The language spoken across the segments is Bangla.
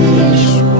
Yeshua.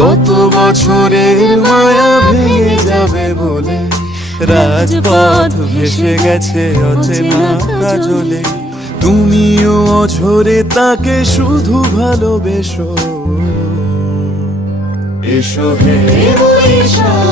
গত বছরের মায়া ভেঙে যাবে বলে রাজপথ ভেসে গেছে অচেনা কাজলে তুমিও অঝরে তাকে শুধু ভালোবেসো এসো হে বৈশাখ